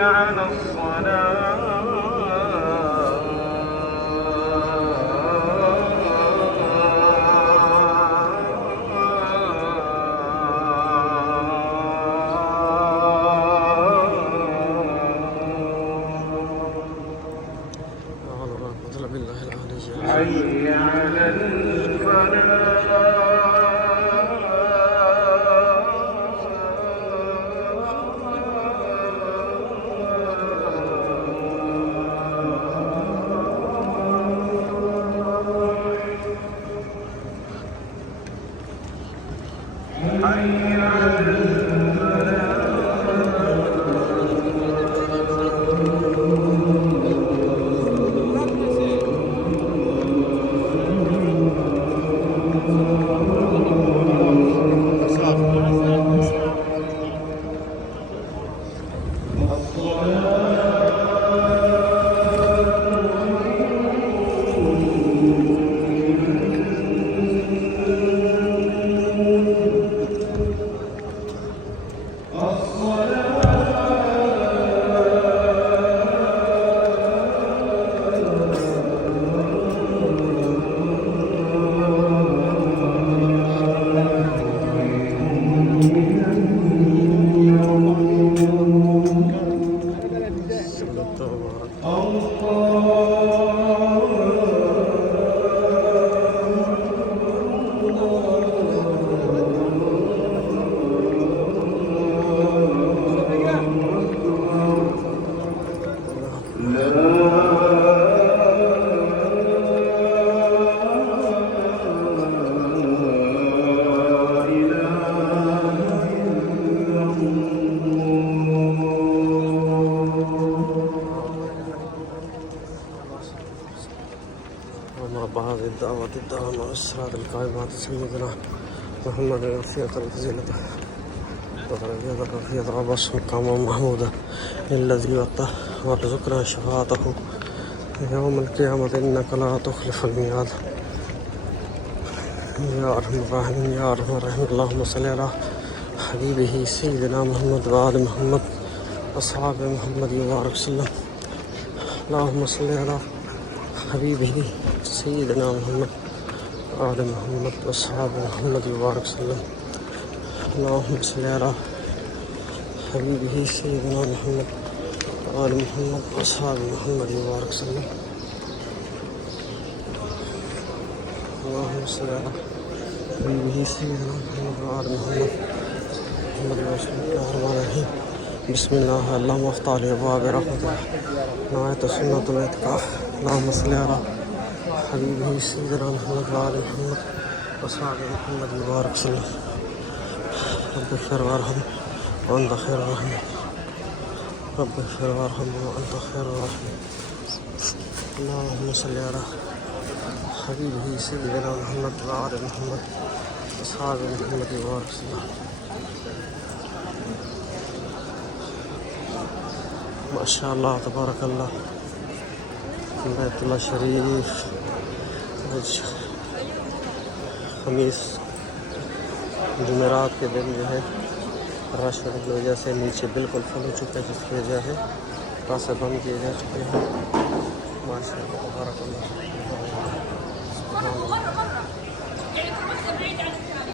على الصلاة حي على الفلاح حي على بعض الدعوة والصراط القائمات سيدنا محمد الوفية الفضيلة ودرجة الرفيعة وبس مقاما محمودا الذي وطه وارزقنا شفاعته يوم القيامة إنك لا تخلف الميعاد يا أرحم الراحمين يا أرحم الراحمين. اللهم صل على حبيبه سيدنا محمد وآل محمد أصحاب محمد وبارك وسلم. اللهم صل على حبيبه سيدنا محمد وآل محمد وأصحاب محمد وبارك وسلم. اللهم صل على حبيبه سيدنا محمد وآل محمد وأصحاب محمد وبارك وسلم. اللهم صل على حبيبه سيدنا محمد وآل محمد بسم الله الرحمن الرحيم. بسم الله. اللهم افتح لي أبواب رحمتك نويت سنة الاعتكاف. اللهم صل على حبيبه سيدنا محمد وآل محمد وأصحاب محمد وبارك وسلم. رب اغفر وارحم وأنت خير الراحمين. رب اغفر وارحم وأنت خير الراحمين. اللهم صل على حبيبه سيدنا محمد وآل محمد وأصحاب محمد وبارك وسلم. ما شاء الله تبارك الله. بیت اللہ شریف خمیس جمعرات کے دن جو ہے رش ہونے کی وجہ سے نیچے بالکل فل ہو چکا ہے، جس کی وجہ ہے راستے بند کیے جا چکے ہیں. ماشاء اللہ تبارک اللہ.